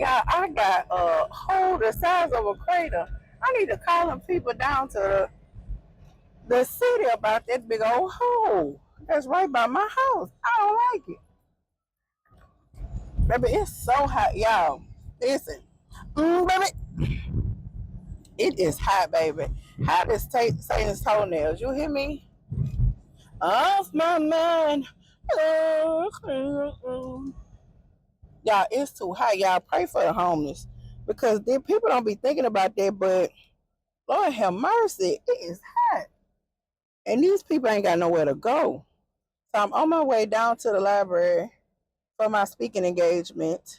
Yeah, I got a hole the size of a crater. I need to call them people down to the city about that big old hole that's right by my house. I don't like it. Baby, it's so hot, y'all. Listen, baby, it is hot, baby. Hot as Satan's toenails. You hear me? Off my mind. Y'all, it's too hot. Y'all pray for the homeless because people don't be thinking about that. But Lord have mercy, it is hot, and these people ain't got nowhere to go. So I'm on my way down to the library for my speaking engagement.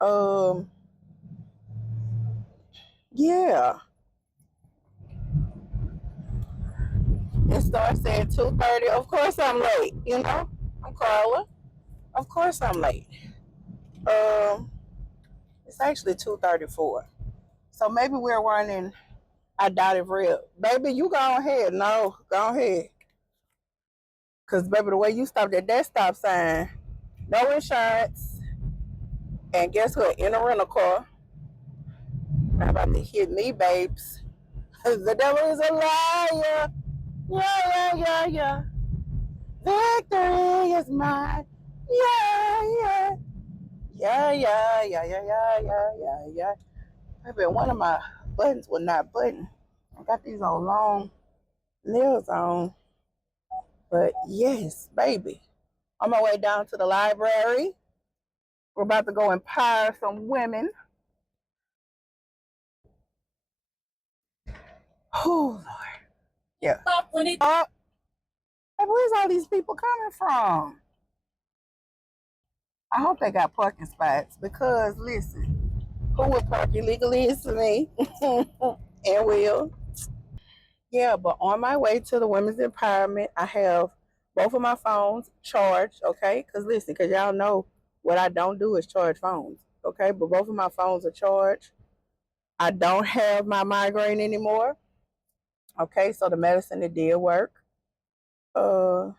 Um, yeah, it starts at 2:30. Of course I'm late. You know, I'm Carla. Of course I'm late. Um, it's actually 2:34. So maybe we're running. I doubt it real. Baby, you go ahead. No, go ahead. Cause baby, the way you stopped at that stop sign, no insurance, and guess what? In a rental car. Not about to hit me, babes. The devil is a liar. Yeah, yeah, yeah, yeah. Victory is mine. Yeah, yeah. Yeah, yeah, yeah, yeah, yeah, yeah, yeah, yeah. Baby, one of my buttons was not button. I got these old long nails on. But yes, baby. On my way down to the library. We're about to go empower some women. Oh, Lord. Yeah. Where's all these people coming from? I hope they got parking spots because, listen, who would park illegally? It's me and Will. Yeah, but on my way to the women's empowerment, I have both of my phones charged, okay? Because, listen, because y'all know what I don't do is charge phones, okay? But both of my phones are charged. I don't have my migraine anymore. Okay, so the medicine it did work. Uh,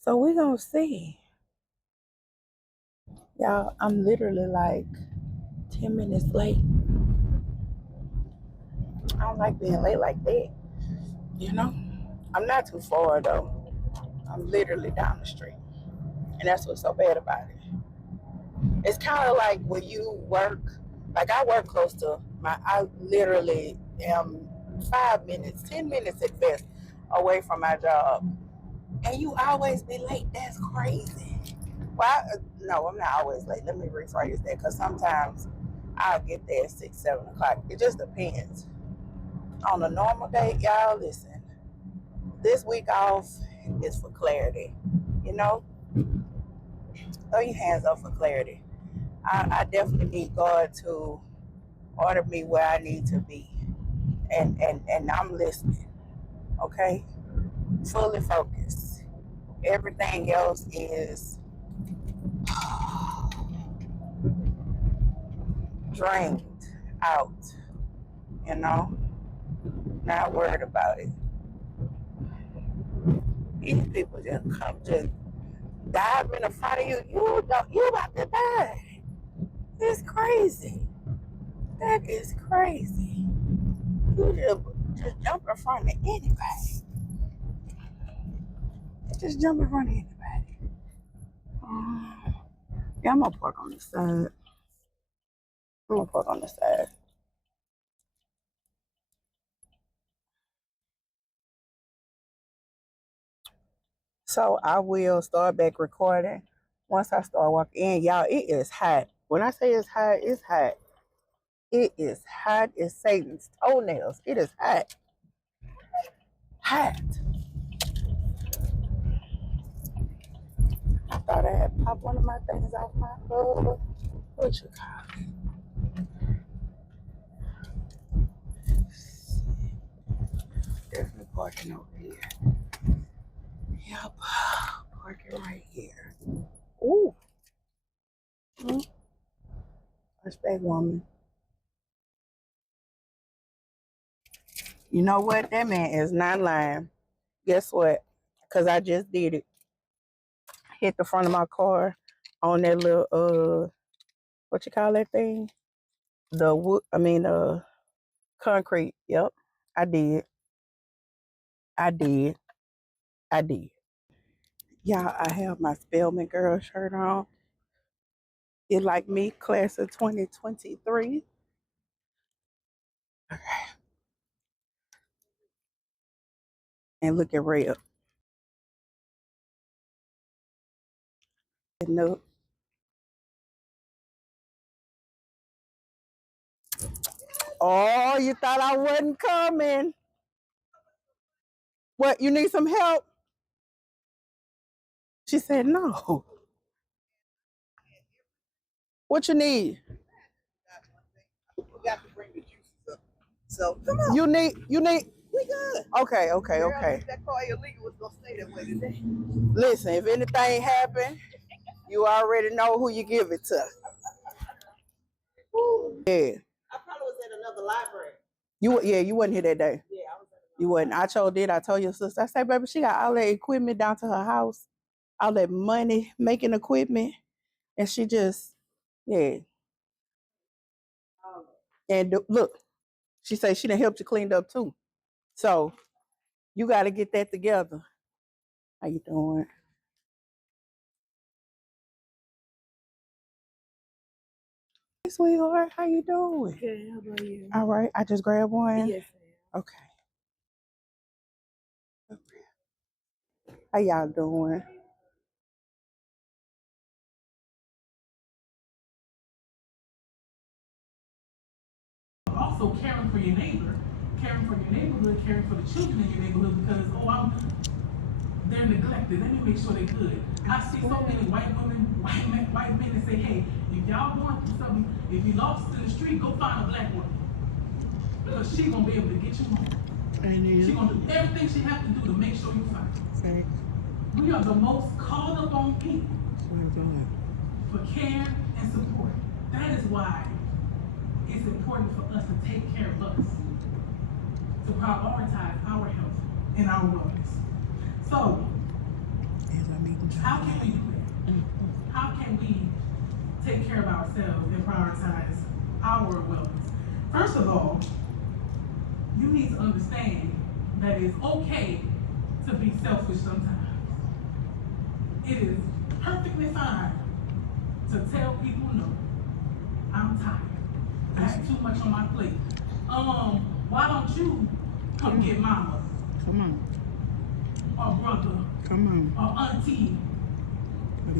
so we're gonna see. Y'all, I'm literally like 10 minutes late. I don't like being late like that, you know? I'm not too far though. I'm literally down the street. And that's what's so bad about it. It's kind of like when you work, like I work close to I literally am 5 minutes, 10 minutes at best away from my job. And you always be late. That's crazy. Well, no, I'm not always late. Let me rephrase that because sometimes I'll get there at 6, 7 o'clock. It just depends. On a normal day, y'all, listen, this week off is for clarity. You know, throw your hands up for clarity. I definitely need God to order me where I need to be. And I'm listening, okay? Fully focused. Everything else is drained out, you know? Not worried about it. These people just come, just dive in the front of you. You about to die. It's crazy. That is crazy. You just jump in front of anybody. Just jump in front of anybody. Yeah, I'm gonna park on the side. I'm gonna park on the side. So I will start back recording once I start walking in. Y'all, it is hot. When I say it's hot, it's hot. It is hot as Satan's toenails. It is hot. Hot. I thought I had popped one of my things off my what you call it? Definitely parking over here. Yep. Parking right here. Ooh. Respect woman. You know what? That man is not lying. Guess what? Because I just did it. Hit the front of my car on that little what you call that thing? The wood, concrete. Yep, I did. I did. I did. Y'all, I have my Spelman Girl shirt on. It like me, class of 2023. And look at Red. No. Oh, you thought I wasn't coming. What, you need some help? She said, no. What you need? We got to bring the juices up. So come on. You need. We good. Okay. If that car illegal was gonna stay that way today. Listen, if anything happen, you already know who you give it to. Ooh. Yeah. I probably was at another library. You wasn't here that day. Yeah, I was at You wasn't. I told your sister. I said, baby, she got all that equipment down to her house, all that money making equipment, and she just, yeah. And look, she said she done helped you cleaned up too. So you got to get that together. How you doing? Hey, sweetheart, how you doing? Good, how about you? All right, I just grabbed one. Yes, ma'am. Okay. How y'all doing? Also caring for your neighbor, caring for your neighborhood, caring for the children in your neighborhood because they're neglected. Let me make sure they're good. I see so many white men that say, hey, if y'all going through something, if you lost in the street, go find a black woman. Because she's gonna be able to get you home. She's gonna do everything she has to do to make sure you find it. We are the most called upon people for care and support. That is why it's important for us to take care of us, to prioritize our health and our wellness. So, how can we do that? How can we take care of ourselves and prioritize our wellness? First of all, you need to understand that it's okay to be selfish sometimes. It is perfectly fine to tell people no. I'm tired. I have too much on my plate. Why don't you come get mama? Come on. Or brother? Come on. Or auntie?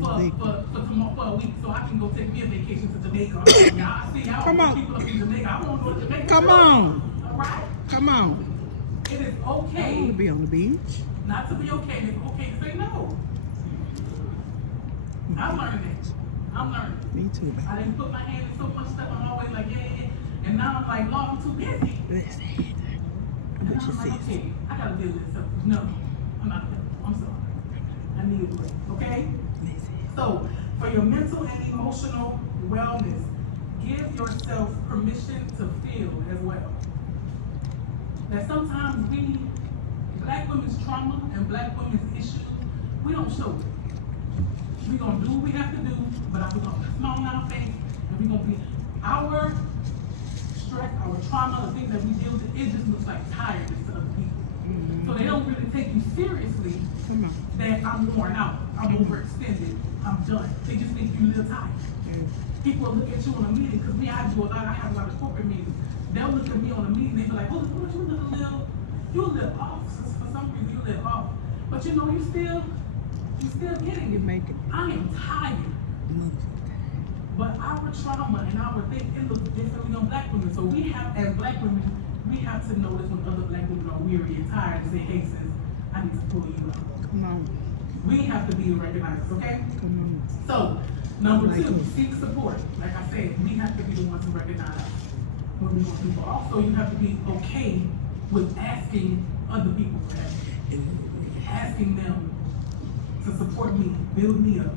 For a week so I can go take me a vacation to Jamaica. I see y'all people up in Jamaica. I want to go to Jamaica. Come on. All right? Come on. It is okay. I want to be on the beach. Not to be okay. It's okay to say no. I learned that. I'm learning. Me too, baby. I didn't put my hand in so much stuff. I'm always like, yeah. And now I'm like, Lord, I'm too busy. Listen. And I'm like, okay, I gotta deal with this. No, I'm not. I'm sorry. I need a break. Okay? So, for your mental and emotional wellness, give yourself permission to feel as well. That sometimes black women's trauma and black women's issues, we don't show it. We're gonna do what we have to do, but we're gonna smile on our face, and we're gonna be our stress, our trauma, the things that we deal with, it just looks like tiredness to other people. So they don't really take you seriously that I'm worn out, I'm overextended, I'm done. They just think you're a little tired. People will look at you on a meeting, because I have a lot of corporate meetings. They'll look at me on a meeting, they be like, oh, you a little off. For some reason, you a little off. But you know, you still getting it. Make it. I am tired. But our trauma and our thing, it looks differently on black women. So we have, as black women, we have to notice when other black women are weary and tired and say, hey sis, I need to pull you up. Come on. We have to be the recognizers, okay? Come on. So, number 2, seek support. Like I said, we have to be the ones to recognize when we want people. Also, you have to be okay with asking other people for help. Asking them to support me, build me up.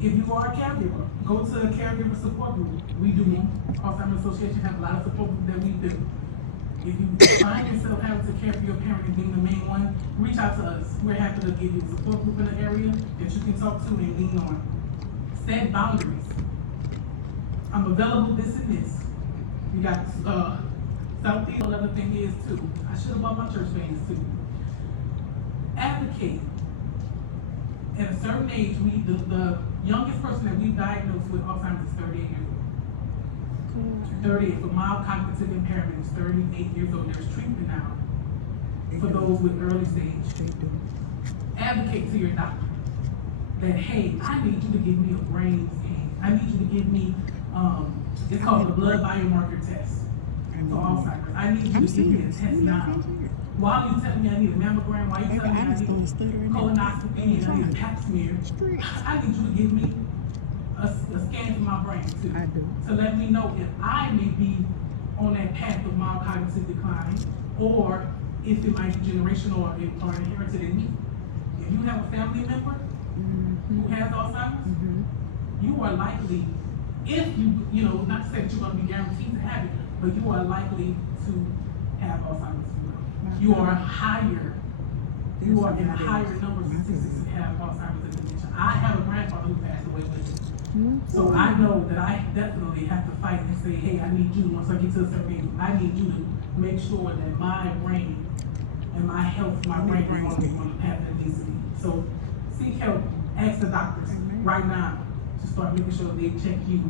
If you are a caregiver, go to a caregiver support group. We do. Alzheimer's Association have a lot of support groups that we do. If you find yourself having to care for your parent and being the main one, reach out to us. We're happy to give you a support group in the area that you can talk to and lean on. Set boundaries. I'm available this and this. We got Southeast, another thing is too. I should have bought my church vans too. Advocate. At a certain age, the youngest person that we've diagnosed with Alzheimer's is 38 years old. 38 for mild cognitive impairment is 38 years old. There's treatment now for those with early stage. Advocate to your doctor that, hey, I need you to give me a brain scan. I need you to give me, it's called the blood biomarker test for Alzheimer's. I need you to give me a test now. While you telling me I need a mammogram, while you telling me I need a colonoscopy and I need a pap smear, I need you to give me a scan for my brain too. I do. To let me know if I may be on that path of mild cognitive decline, or if it might be generational or inherited in me. If you have a family member who has Alzheimer's, you are likely, if you know, not to say that you're going to be guaranteed to have it, but you are likely to have Alzheimer's. You are higher. You are in a higher number of statistics to have Alzheimer's and dementia. I have a grandfather who passed away with it. So I know that I definitely have to fight and say, hey, I need you, once I get to a certain age, I need you to make sure that my brain and my health, my brain is on the path that needs to be. So seek help, ask the doctors right now to start making sure they check you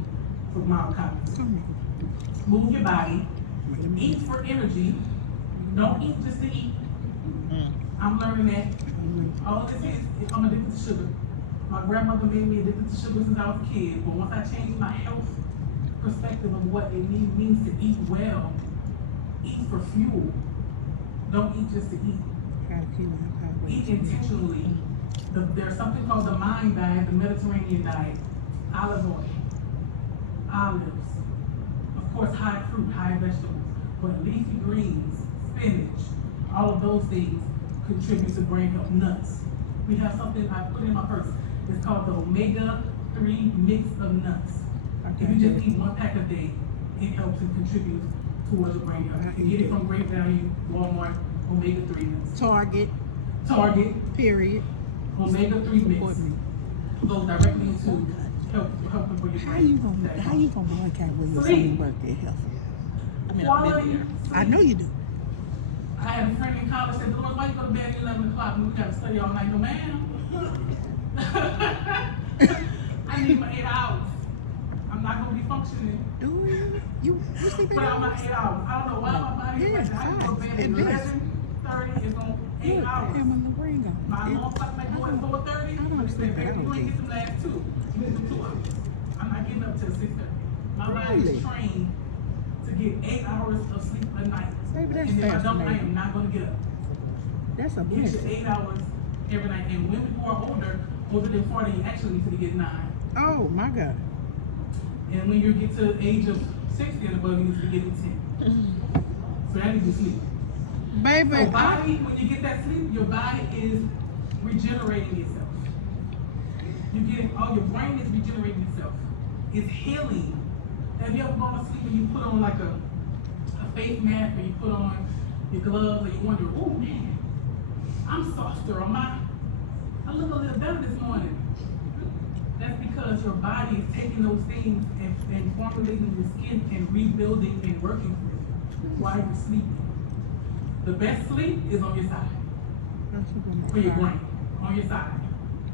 for mild cognitive. Move your body, eat for energy. Don't eat just to eat. I'm learning that. All this is I'm addicted to sugar. My grandmother made me addicted to sugar since I was a kid. But once I changed my health perspective of what it means to eat well, eat for fuel. Don't eat just to eat. Eat intentionally. There's something called the mind diet, the Mediterranean diet. Olive oil, olives, of course high fruit, high vegetables, but leafy greens, spinach, all of those things contribute to brain health. Nuts. We have something I put in my purse. It's called the omega-3 mix of nuts. If you just eat one pack a day, it helps and contributes towards the brain health. You can get it from Great Value, Walmart, omega-3 nuts. Target. Period. Omega-3 mix. Goes directly into helping for your brain. How you gonna boycott when your son work at health? I mean, I've been there. I know you do. I had a friend in college said, Lord, why you go to bed at 11 o'clock when we got to study all night? No, ma'am. I need my 8 hours. I'm not going to be functioning. Do you sleep without my 8 hours. I don't know why my body is like that. I go to bed at 11:30. It's on 8 hours. My alarm clock might go at 4:30. But they say, baby, you ain't get them last 2. You need them 2 hours. I'm not getting up till 6:30. My body is trained to get 8 hours of sleep a night. Baby, that's and if I don't, I fascinating. am not going to get up. That's a Get blessing. your 8 hours every night. And women who are older than 40, you actually need to get 9. Oh my God. And when you get to the age of 60 and above, you need to be getting 10. So that means you sleep. Baby, So body, when you get that sleep, your body is regenerating itself. Your brain is regenerating itself. It's healing. Have you ever gone to sleep and you put on like a face mask, or you put on your gloves, and you wonder, oh man, I'm softer, or I look a little better this morning. That's because your body is taking those things and formulating your skin and rebuilding and working for you while you're sleeping. The best sleep is on your side. For your brain. On your side.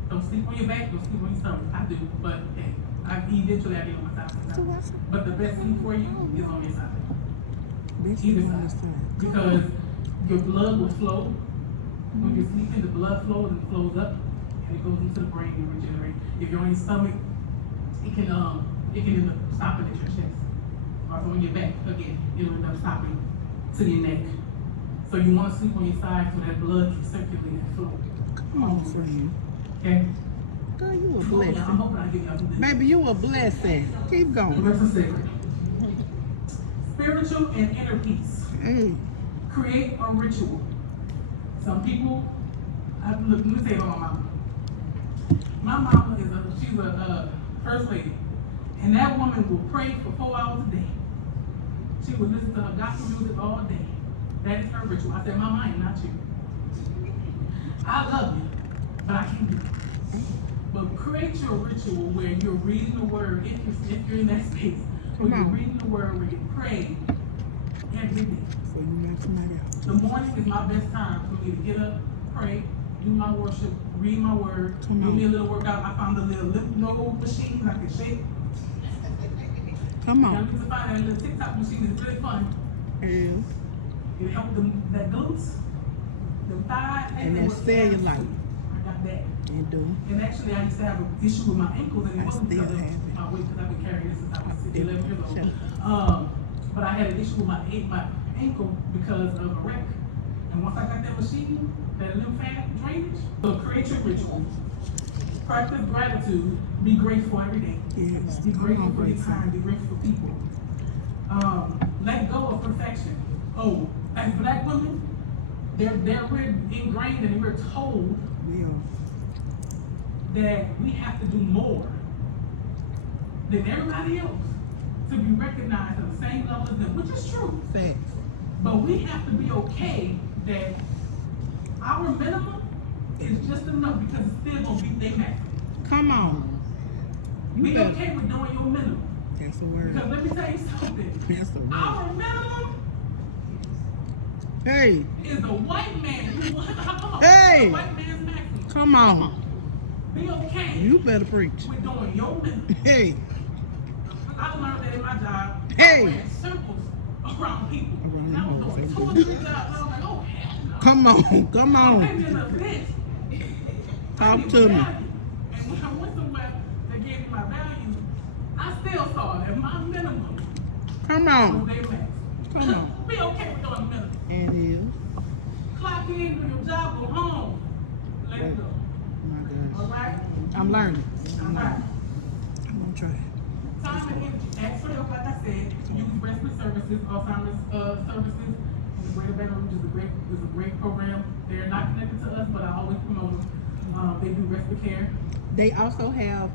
Don't sleep on your back, don't sleep on your stomach. I do, but hey, eventually I get on my side. But the best sleep for you is on your side. Either side. Because your blood will flow. When you're sleeping, the blood flows and flows up, and it goes into the brain and regenerates. If you're on your stomach, it can end up stopping at your chest. Or if on your back, again, it'll end up stopping to your neck. So you want to sleep on your side so that blood can circulate and flow. Come on, friend. Okay? Girl, you a I'm blessing. hoping I give y'all some good. Baby, you a blessing. Keep going. What's the secret? Spiritual and inner peace. Hey. Create a ritual. Some people, look, let me tell you about my mama. My mama she's a first lady. And that woman will pray for 4 hours a day. She would listen to her gospel music all day. That is her ritual. I said, Mama, I am not you. I love you, but I can't do it. But create your ritual where you're reading the word, if you're in that space, We're reading the word, we're getting prayed every day. So you knock somebody out. The morning is my best time for me to get up, pray, do my worship, read my word, do me a little workout. I found a little machine I can shake. Come I on. need to find that little TikTok machine. It's really fun. Yeah. It helps them, that glutes, the thighs, And that cellulite. I got that. And do. And actually, I used to have an issue with my ankles, and it I wasn't still because of have it. my weight, because I've been carrying this since I was 11 years Sure. old. But I had an issue with my ankle because of a wreck. And once I got that machine, that lymphatic drainage, so create your ritual. Practice gratitude. Be grateful every day. Yes. Be grateful for your time. Be grateful for people. Let go of perfection. Oh, as black women, we're ingrained and we're told that we have to do more than everybody else to be recognized at the same level as them, which is true. Facts. But we have to be okay that our minimum is just enough because it's still gonna be their maximum. Come on. Be okay with doing your minimum. That's a word. Because let me tell you something. That's a word. Our minimum Hey. is the white man who Hey. the white man's maximum. Come on. Be okay You better preach. with doing your minimum. Hey. I learned that in my job. Hey. I ran circles around people. And I was doing 2 or 3 jobs. And I was like, oh, hell no. Come on. Come I on. paid me enough for this. Talk to me. And when I went somewhere that gave me my value, I still saw that my minimum Come was on. their max. Come on. Be okay with doing minimum. And is. Clock in, do your job, go home. Let it go. My gosh. All right? I'm learning. All right. I'm gonna try. Time and energy. Ask for help, like I said. Use respite services, Alzheimer's services. The Greater Baton Rouge is a great program. They're not connected to us, but I always promote them. They do respite care. They also have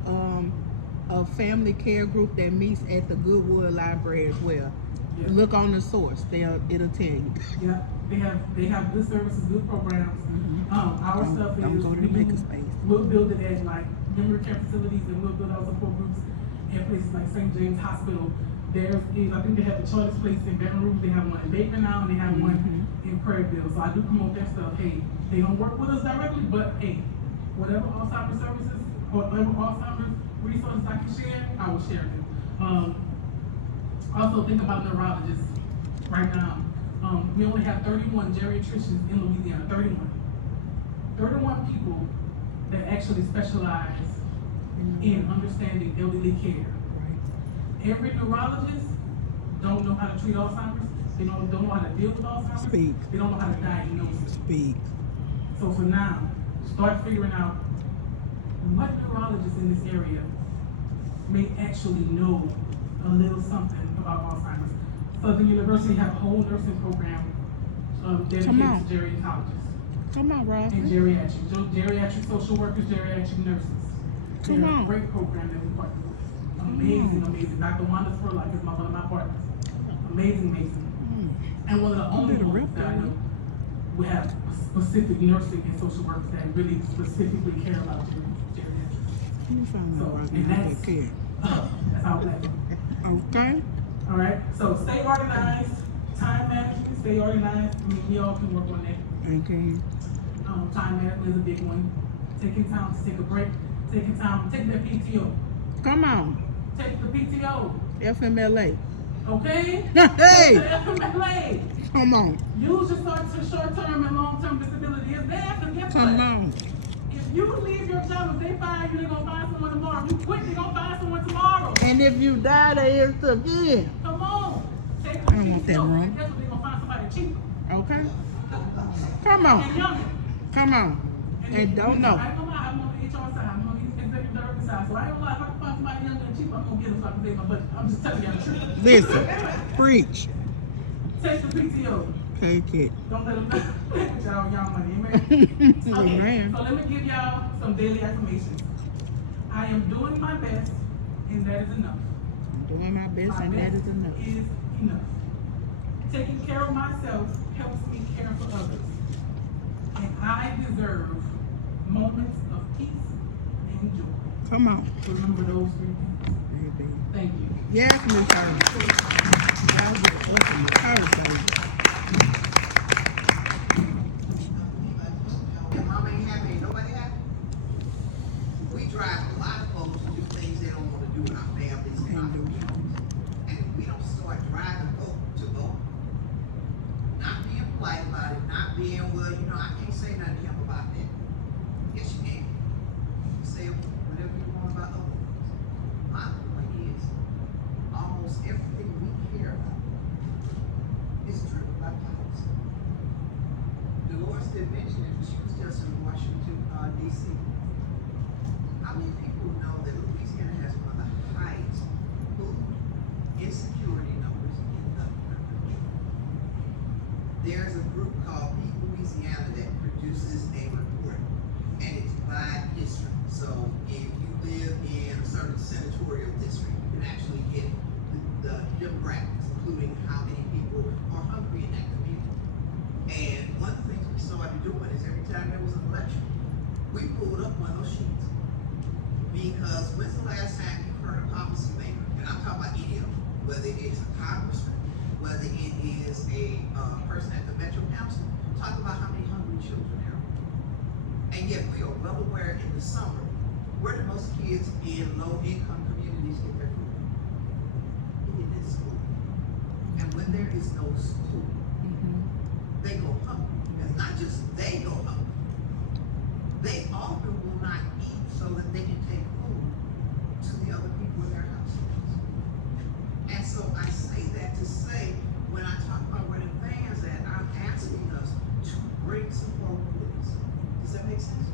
a family care group that meets at the Goodwood Library as well. Yeah. Look on the source. It'll tell you. Yeah, they have good services, good programs. Our stuff Don't is go to the makerspace. we'll build it at like memory care facilities, and we'll build our support groups in places like St. James Hospital. I think they have the Charles Place in Baton Rouge. They have one in Baker now, and they have one in Prairieville. So I do promote that stuff. Hey, they don't work with us directly, but hey, whatever Alzheimer's services or whatever Alzheimer's resources I can share, I will share them. Also think about neurologists right now. We only have 31 geriatricians in Louisiana, 31 people that actually specialize in understanding elderly care. Every neurologist don't know how to treat Alzheimer's. They don't know how to deal with Alzheimer's. Speak. They don't know how to diagnose it. Speak. So for now, start figuring out what neurologists in this area may actually know a little something about Alzheimer's. Southern University have a whole nursing program dedicated to geriatrologists. Come on, Ross. And geriatric social workers, geriatric nurses. They're a great program that we partner with. Amazing. Dr. Wanda Spurlock is one of my partners. Amazing. And one of the only ones that I know we have specific nursing and social workers that really specifically care about geriatrics. Let me find So, out right and now. that's how black. Okay. All right. So stay organized. Time management. Stay organized. I mean, we all can work on that. Okay. Time management is a big one. Taking time to take a break. Take that PTO. Come on. Take the PTO. FMLA. Okay? Hey. Take the FMLA. Come on. Use your short-term and long-term disability. It's there, but guess Come what? on. If you leave your job, if they fire you, they're going to find someone tomorrow. If you quit, they're going to find someone tomorrow. And if you die, they is again. Come on. Take the I don't want that PTO. wrong. Guess what? They're going to find somebody cheaper Okay. Come and on. younger. Come on. And don't know. I ain't gonna lie, I'm on the HR side, I'm on the executive director side, so I ain't gonna lie, if I can find somebody younger and cheaper, I'm gonna get them so I can save my budget. I'm just telling you the truth. Listen. Preach. Take the PTO. Take it. Don't let them play with y'all money, amen? Okay, Amen. so let me give y'all some daily affirmations. I am doing my best, and that is enough. I'm doing my best, My and that best is enough. is enough. Taking care of myself helps me care for others. And I deserve moments of peace and joy. Come on. Remember those 3 things. There you baby. Thank you. Yes, Miss Hurd. I was up in the Hurd, baby. Mama ain't happy, ain't nobody happy. We drive a lot of folks to do things they don't want to do in our families and our communities. And if we don't start driving folk to vote, not being polite about it, not being, well, you know, I can't say nothing to him about that. Yes, you can. You say whatever you want about other things. My point is, almost everything we care about is driven by policy. Dolores did mention it, but she was just in Washington, D.C. How many people know that Louisiana has one of the highest food insecurity numbers in the country? There's a group called Feed Louisiana that produces a report, and it's by district. So if you live in a certain senatorial district, you can actually get the demographics, including how many people are hungry in that community. And one of the things we started doing is every time there was an election, we pulled up one of those sheets. Because when's the last time you heard a policymaker, and I'm talking about any of them, whether it's a congressman, whether it is a person at the Metro Council, talk about how many hungry children there are. And yet we are well aware in the summer, where do most kids in low-income communities get their food? They get it in school. And when there is no school, they go hungry. And not just they go hungry, they often will not eat so that they can take food to the other people in their households. And so I say that to say, when I talk about where the fans at, I'm asking us to bring some folk with us. Does that make sense?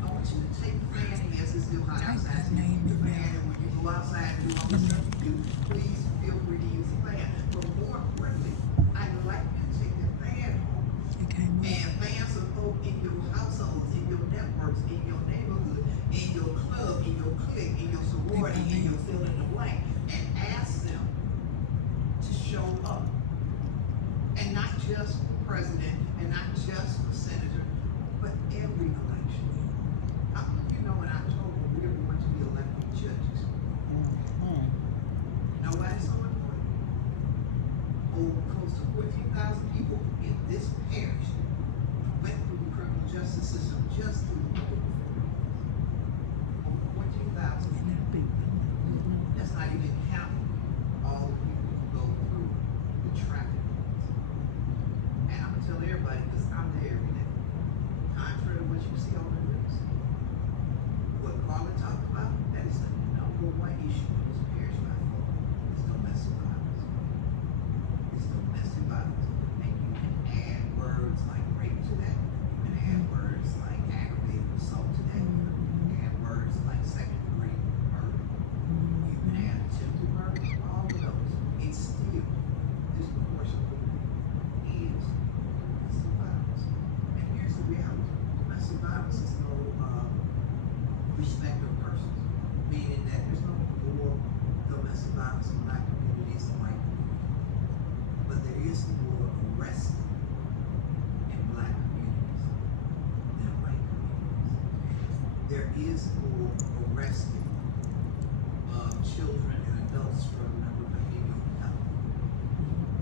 I want you to take planning as it's still hot outside. You can use the fan, and when you go outside and do all the stuff you do, please feel free to use the fan. But more importantly, I'd like you to take the fan home and fan some folk in your households, in your networks, in your neighborhood, in your club, in your clique, in your sorority, in your fill in the blank, and ask them to show up. And not just for president, and not just for senator, but every election. You know, in October, we're going to be electing judges. Now, why is so important? Close to 14,000 people in this parish went through the criminal justice system just through the public defender. Over 14,000. That's not even counting all the people who go through the traffic laws. And I'm gonna tell everybody, because I'm there every day, contrary to what you see on the news, what Carla talked about, that is the number one issue in this parish by far, is domestic violence. It's domestic violence. And you can add words like rape to that. You can add words like aggravated assault to that. You can add words like second degree murder. You can add attempted murder. All of those. It's still disproportionately is domestic violence. And here's the reality. Domestic violence is no respect of persons. Meaning that there's no more domestic violence in black communities than white communities. But there is more arresting in black communities than white communities. There is more arresting of children and adults struggling with behavioral health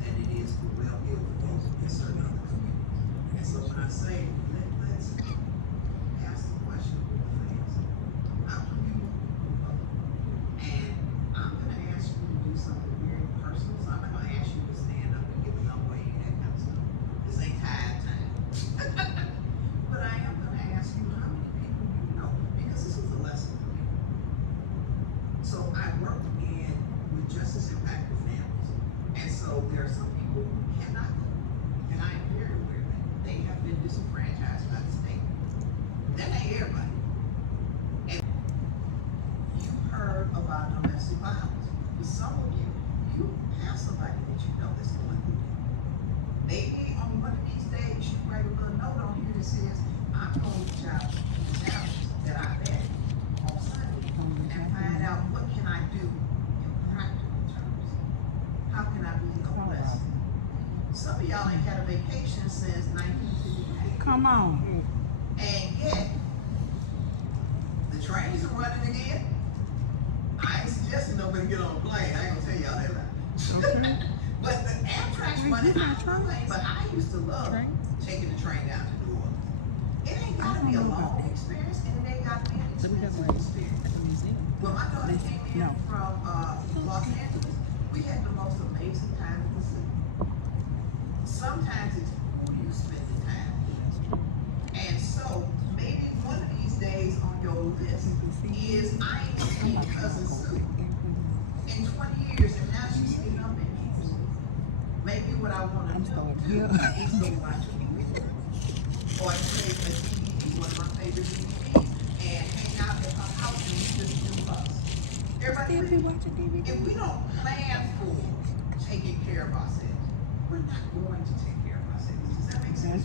than it is for well-heeled folks in certain other communities. And so when I say, let's ask the question of the fans, how do you move up? And I'm going to ask you to do something very personal. So I'm not going to ask you to stand up and give a number and that kind of stuff. This ain't time. But I am going to ask you how many people you know, because this was a lesson for me. So I work with Justice Impacted Families. And so there are some people who cannot go. And I am very aware that they have been disenfranchised by the state. That ain't everybody. And you heard about domestic violence. For some of you, you have somebody that you know that's going through that. Maybe on one of these days you write a little note on here that says, I'm going to reach out to the challenges that I've had on Sunday and find out what can I do in practical terms. How can I be a blessing? Some of y'all ain't had a vacation since 1958. Come on. And yet, the trains are running again. I ain't suggesting nobody get on a plane. I ain't gonna tell y'all that lie. Okay. But the Amtrak's Wait, running you got out of the plane. But I used to love taking the train down to New Orleans. It ain't gotta be a long experience, and it ain't gotta be an expensive experience. When my daughter came in from Los Angeles, we had the most amazing time in the city. Sometimes it's who you spend the time with. And so maybe one of these days on your list is I ain't seen cousin Sue in 20 years, and now she's getting up in years. Maybe what I want to do is go watch a movie or take a DVD, one of my favorite DVDs, and hang out at her house and we just do us. Everybody, if we don't plan for taking care of ourselves, we're not going to take care of ourselves. Does that make sense?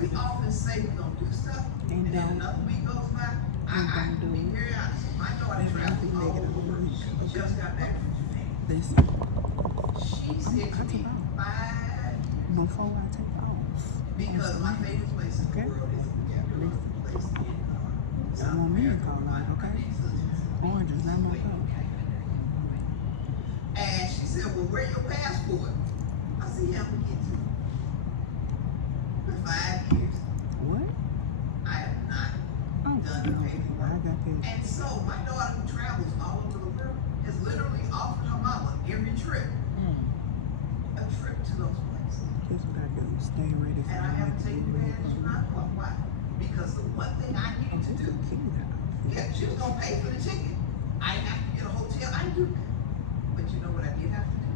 We often say we're going to do stuff, and then another week goes by. I have to be very honest. My daughter traveled all over the world. She just got back from Japan. She said to me 5 before I take off. because my favorite place in the world is a particular place in South America. Orange is not my color. And she said, well, where your passport? I said, yeah, I'm gonna get to. For 5 years. What? I have not done the paperwork. And so my daughter who travels all over the world has literally offered her mama every trip a trip to those places. Here's what I do. Stay ready for And I haven't taken advantage of my mom. Why? Because the one thing I needed to do, yeah, she was gonna pay for the ticket. I didn't have to get a hotel. I do that. But you know what I did have to do?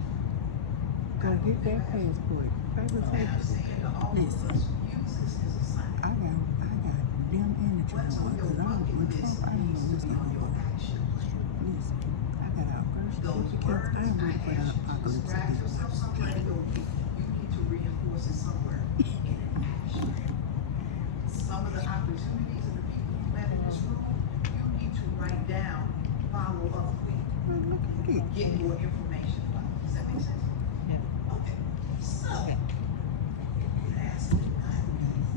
Go get that passport. And I'm saying to all of us, use this as a sign. I got them in the What's on your bucket list needs to be on your action plan. Listen, I got our first Those because words, I am I ready for the asked you to apocalypse to distract be. yourself somewhere and you need to reinforce it somewhere in an action. Some of the opportunities and the people you met in this room, you need to write down, follow up with, Look at it. get more information about. Does that make sense? Yeah. Okay. So, last but not least,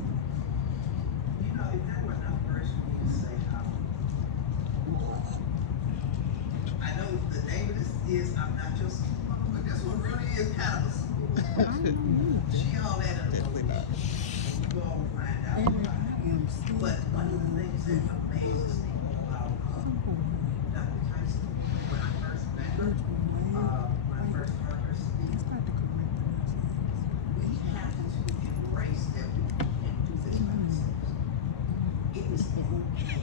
you know, if there were enough words for me to say how I know the name of this is I'm Not Your Superwoman, but this one really is kind of a superwoman. She all that in a movie. You all will find out about it. But one of the things that amazes me about Dr. Tyson, when I first met her, when I first heard her speak, we have to embrace that we can't do this by ourselves. It is okay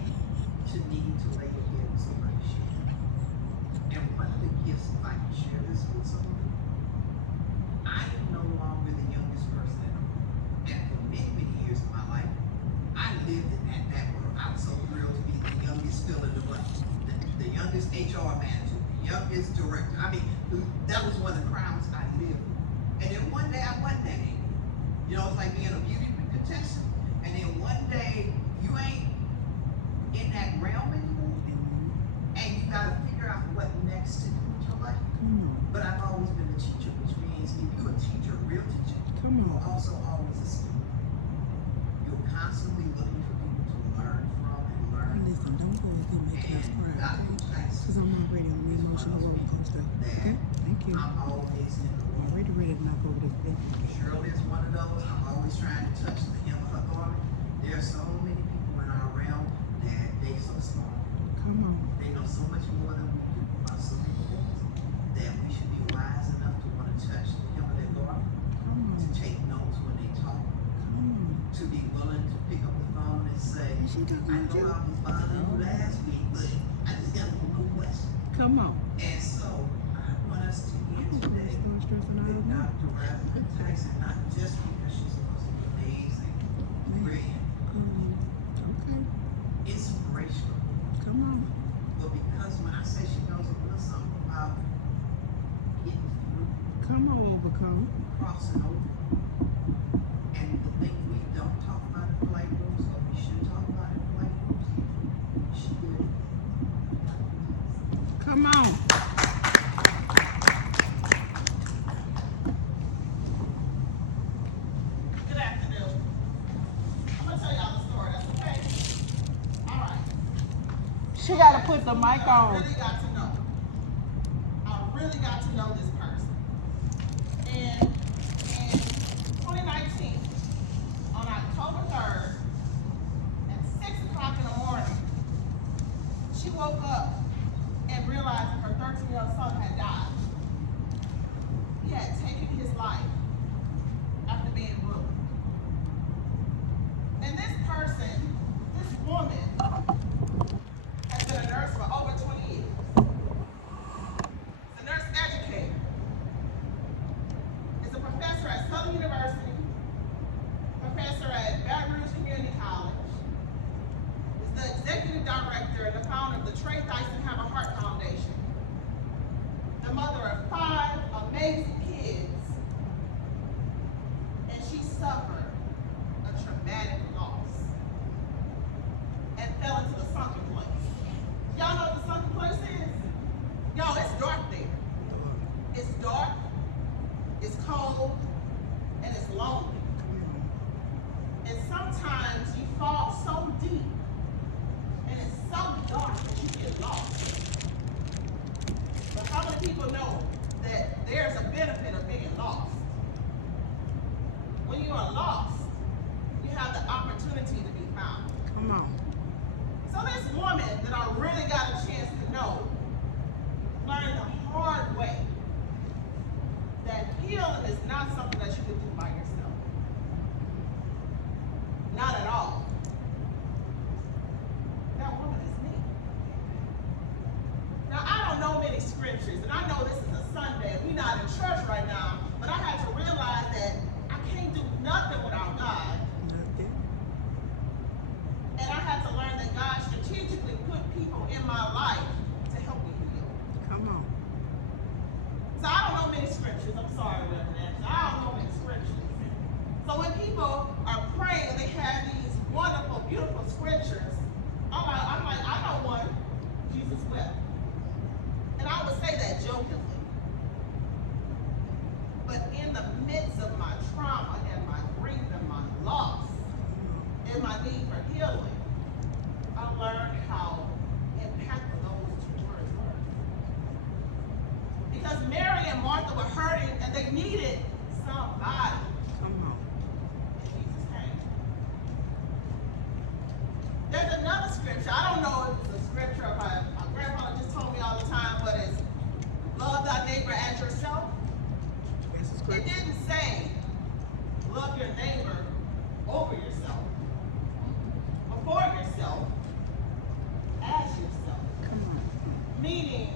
to need to lay your head with somebody's shoulder. And one of the gifts, if I can share this with someone, I am no longer the youngest person in the room. And for many, many years of my life, I lived in that world. I was so thrilled to be the youngest fill in the blank, the youngest HR manager, the youngest director. I mean, that was one of the crowns I lived in. And then one day I wasn't that age. You know, it's like being a beauty contestant. And then one day you ain't in that realm anymore. And you gotta figure out what next to do with your life. But I've always been a teacher, which means if you're a teacher, a real teacher, you're also always a student. You're constantly looking for people to learn from and learn. Listen, don't go ahead and make us cry, because I'm already on the emotional roller coaster. Okay? Thank you. I'm always in the room. Already ready to knock over this bed. Shirley is one of those. I'm always trying to touch the hem of her garment. There are so many people in our realm that they so smart. Come on. They know so much more than we do about so many things that we should be wise enough to want to touch the hem of their garment, to take notes when they talk, to be willing to pick up the phone and say, I know I was bothering you last week, but I just got one more question. Come on. And so I want us to end today with Dr. Rather Tyson, not just because she's supposed to be amazing, brilliant, Okay. inspirational, Come on. but because when I say she knows a little something about getting through, Come on, overcome. crossing over, and the thing we don't talk about in polite rooms, but we should talk about in polite rooms, she did it. Come on. Good afternoon. I'm gonna tell y'all the story, that's okay? Alright. She got to put the mic on. Really got to know. really got to know this person. And in 2019, on October 3rd, at 6 o'clock in the morning, she woke up and realized that her 13-year-old son had died. He had taken his life after being bullied. And this person, this woman, has been a nurse for over 20 years. She's a nurse educator. Is a professor at Southern University, professor at Baton Rouge Community College, is the executive director and the founder of the Trey Dyson Have a Heart Foundation, the mother of 5 amazing kids, and she suffered a traumatic loss and fell into the sunken place. Y'all know what the sunken place is? Y'all, it's dark there. It's dark, it's cold, and it's lonely. And sometimes you fall so deep and it's so dark that you get lost. But how many people know that there's a benefit of being lost? When you are lost, you have the opportunity to be found. Come on. So this woman that I really got a chance to know learned the hard way that healing is not something that you can do by yourself. Not at all. That woman is me. Now, I don't know many scriptures, and I know this is a Sunday. We're not in church right now, but I had to realize that I can't do nothing without God. Nothing. And I had to learn that God strategically put people in my life to help me heal. Come on. So I don't know many scriptures. I'm sorry, Reverend Anderson. I don't know many scriptures. So when people are praying, they have these wonderful, beautiful scriptures. I'm like, I know one. Jesus wept. And I would say that jokingly. But in the midst of my trauma and my grief and my loss and my need for healing, I learned how impactful those 2 words were. Because Mary and Martha were hurting and they needed somebody. Come on. And Jesus came. There's another scripture. I don't know if it's a scripture or my grandfather just told me all the time, but it's love thy neighbor as yourself. It's a It scripture. didn't say love your neighbor over yourself, before yourself, as yourself. Come on. Meaning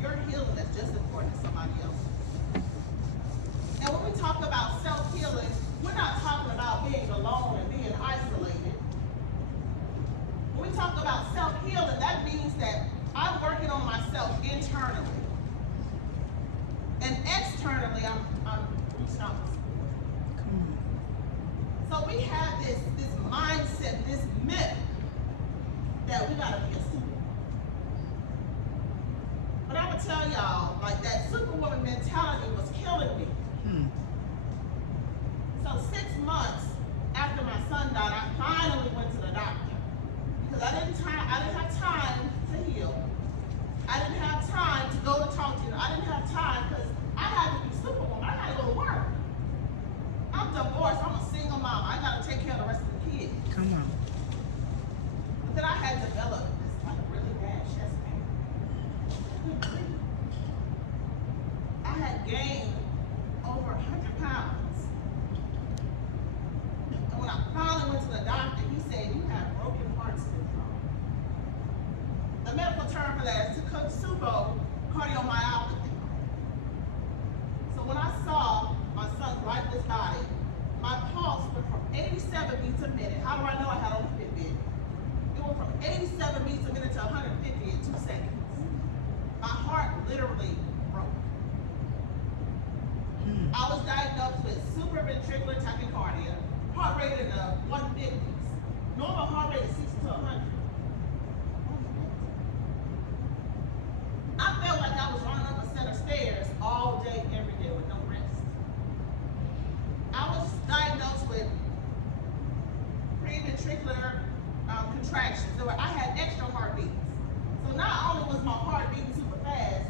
your healing is just as important as somebody else's. And when we talk about self-healing, we're not talking about being alone and being isolated. When we talk about self-healing, that means that I'm working on myself internally. And externally, I'm reaching out for support. Come on. So we have this mindset, this myth that we gotta be a superwoman. But I'm gonna tell y'all, like that superwoman mentality was killing me. So 6 months after my son died, I finally went to the doctor because I didn't have time to heal. I didn't have time to go to talk to you. I didn't have time because I had to be superwoman. I had to go to work. I'm divorced. I'm a single mom. I gotta take care of the rest of the kids. Come on. But then I had developed this like really bad chest pain. I couldn't breathe. I had gained over 100 pounds. And when I finally went to the doctor, he said, you have broken heart syndrome. The medical term for that is Takotsubo cardiomyopathy. So when I saw my son's lifeless body, my pulse went from 87 beats a minute. How do I know I had on a Fitbit? It went from 87 beats a minute to 150 in 2 seconds. My heart literally broke. I was diagnosed with supraventricular tachycardia, heart rate in the 150s. Normal heart rate is 60 to 100. I felt like I was running up a set of stairs all day, every day with no rest. I was diagnosed with preventricular contractions. I had extra heartbeats. So not only was my heart beating super fast,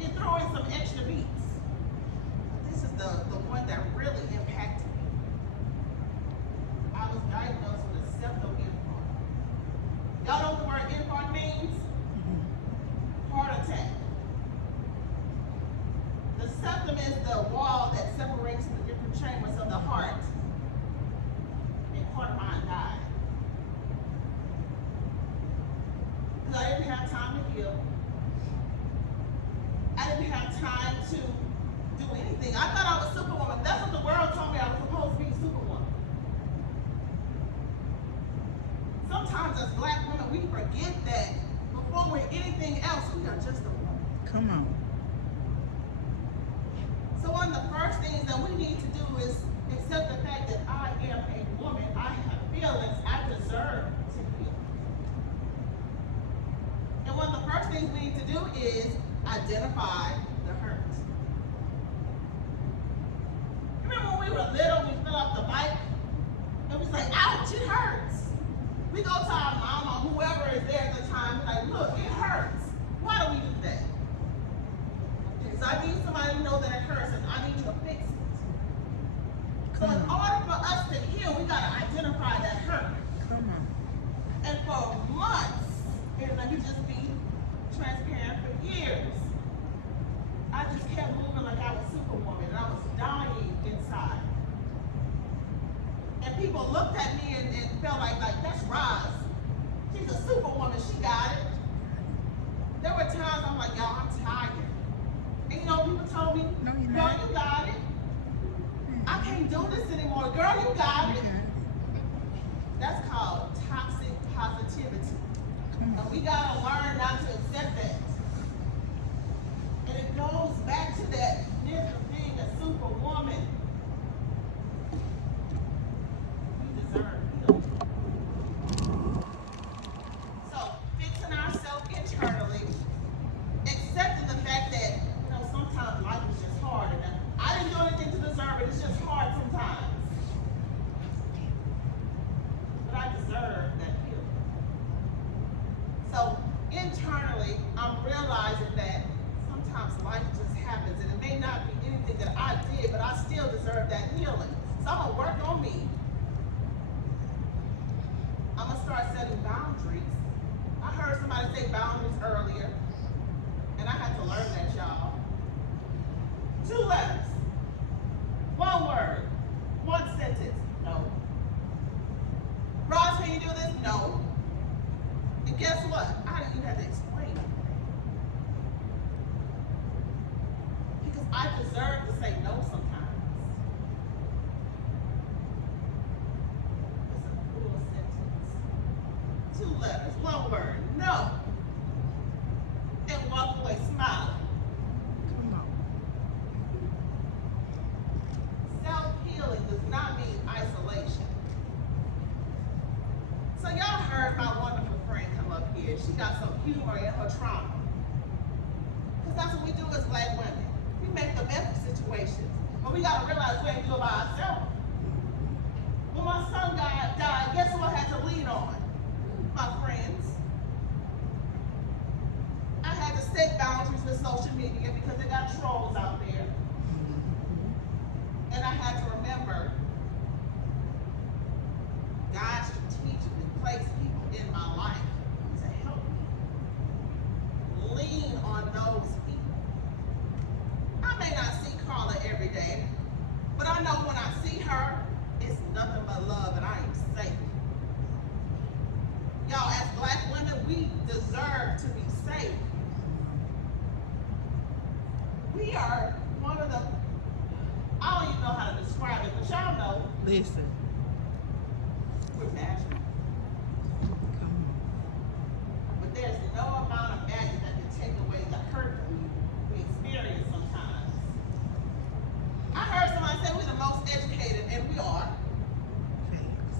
It threw in some extra beats. But this is the one that really impacted me. I was diagnosed with a septal infarct. Y'all know what the word infarct means? Heart attack. The septum is the wall that separates the different chambers of the heart. And part of mine died. Because I didn't have time to heal. I didn't have time to do anything. I thought I was Superwoman. That's what the world told me I was supposed to be, Superwoman. Sometimes as black women, we forget that before we're anything else, we are just a woman. Come on. So one of the first things that we need to do is accept the fact that I am a woman. I have feelings. I deserve to feel. And one of the first things we need to do is identify the hurt. Remember when we were little, we fell off the bike, and we was like, ouch, it hurts. We go to our mom or whoever is there at the time, like, look, it hurts. Why do we do that? Because I need somebody to know that it hurts, and I need you to fix it. So in order for us to heal, we gotta identify that hurt. Come on. And for months, and let me just be transparent, for years, I just kept moving like I was Superwoman, and I was dying inside. And people looked at me and felt like that's Roz. She's a Superwoman, she got it. There were times I'm like, y'all, I'm tired. And you know, people told me, No, you're girl, not. you got it. I can't do this anymore. Girl, you got it. That's called toxic positivity. And we gotta learn not to accept that. And it goes back to that myth of being a Superwoman. We deserve healing. So fixing ourselves internally, accepting the fact that, you know, sometimes life is just hard. And I didn't do anything to deserve it. It's just hard sometimes. But I deserve that healing. So internally, I'm realizing that sometimes life just happens, and it may not be anything that I did, but I still deserve that healing. So I'm gonna work on me. I'm gonna start setting boundaries. I heard somebody say boundaries earlier, and I had to learn that, y'all. 2 letters, 1 word, 1 sentence. No. Roz, can you do this? No. And guess what? I didn't even have to explain it. Because I deserve to say no sometimes. It's a cool sentence. 2 letters, 1 word, no. And walk away smiling. Come on. Self-healing does not mean isolation. So y'all heard my wonderful friend come up here. She got some humor in her trauma. Because that's what we do as black women. We make the best of situations. But we gotta realize we ain't do it by ourselves. When my son died, guess who I had to lean on? My friends. I had to set boundaries with social media because they got trolls out there. And I had to remember God strategically placed people in my life to help me. Lean on those people. I may not see Carla every day, but I know when I see her, it's nothing but love, and I am safe. Y'all, as black women, we deserve to be safe. We are one of the, I don't even know how to describe it, but y'all know, Listen. we're magic. Come on. But there's no amount of magic that can take away the hurt that we experience sometimes. I heard somebody say we're the most educated, and we are. Thanks.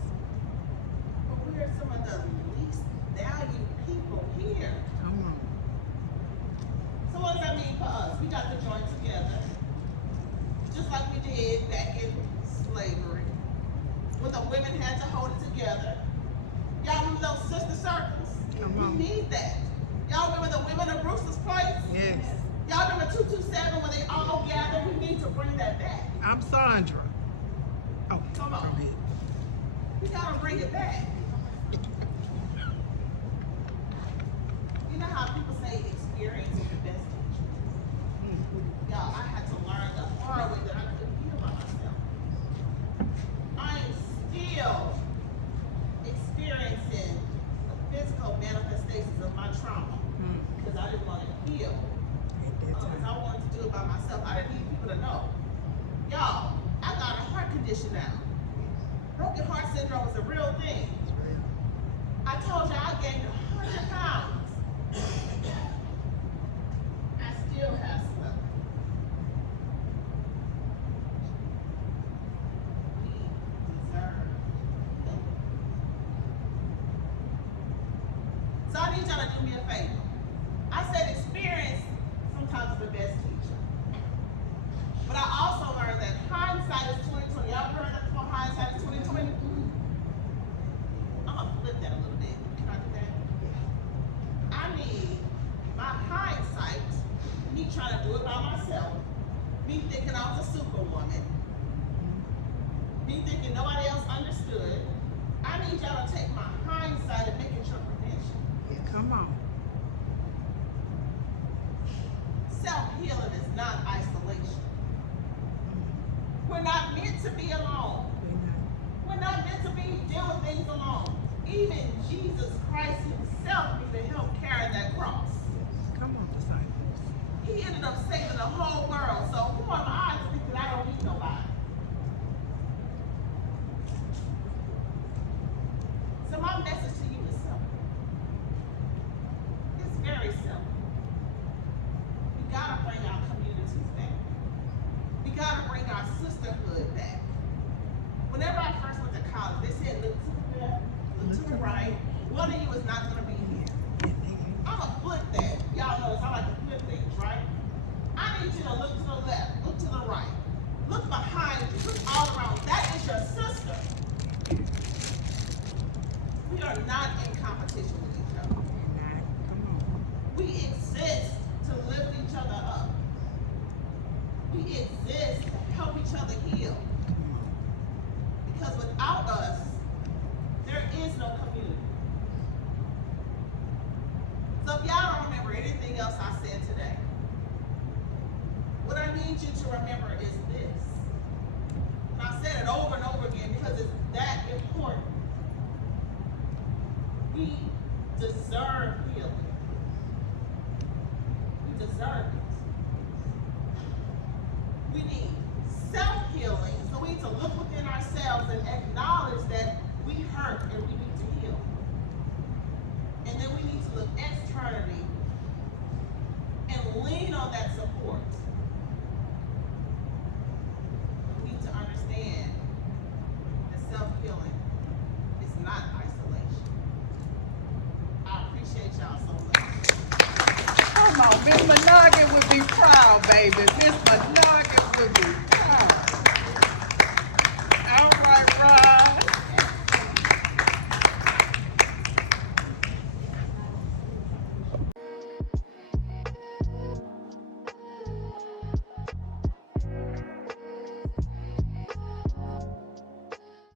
But we're some of the least valued people here. Come on. So what does that mean for us? We got to join together. Just like we did back in slavery, when the women had to hold it together. Y'all remember those sister circles? Come on. We need that. Y'all remember the women of Brewster's Place? Yes. Y'all remember 227 when they all gathered? We need to bring that back. I'm Sandra. Oh, Come on. go ahead. We gotta bring it back. You know how people say experience is the best teacher? Y'all, I had to learn the hard way that I couldn't heal by myself. I am still experiencing the physical manifestations of my trauma because I didn't want to heal. Because I wanted to do it by myself. I didn't need people to know. Y'all, I got a heart condition now. Broken heart syndrome is a real thing. I told you I gained 100 pounds. I still have some. We deserve healing. So I need y'all to do me a favor. I said experience sometimes is the best teacher. But I also learned that hindsight is 2020. Y'all heard that before? Hindsight is 2020. I'm gonna flip that a little bit. Can I do that? I need my hindsight, me trying to do it by myself, me thinking I was a superwoman, me thinking nobody else understood. I need y'all to take my hindsight and make it your prevention. Yeah, come on. Self-healing is not isolation. We're not meant to be alone. We're not meant to deal with things alone. Even Jesus Christ himself needed help carrying that cross. Come on, disciples. He ended up saving the whole world. So who am I to think that I don't need nobody? So my message to you is simple. It's very simple. We gotta bring our communities back. We gotta bring our sisterhood back. Whenever I first went to college, they said look to the left, look to the right. One of you is not gonna be here. I'ma flip that. Y'all notice I like to flip things, right? I need you to look to the left, look to the right. Look behind you, look all around. That is your sister. We are not in competition with each other. Come on. We exist to lift each other up. We exist to help each other heal. Because without us, there is no community. So if y'all don't remember anything else I said today, what I need you to remember is this. And I said it over and over again because it's that important. We deserve healing. We deserve it. We need self-healing, so we need to look within ourselves and acknowledge that we hurt and we need to heal. And then we need to look externally and lean on that support. We need to understand that self-healing is not isolation. I appreciate y'all so much. Come on, Miss Monoggan would be proud, baby. Miss Monoggan would be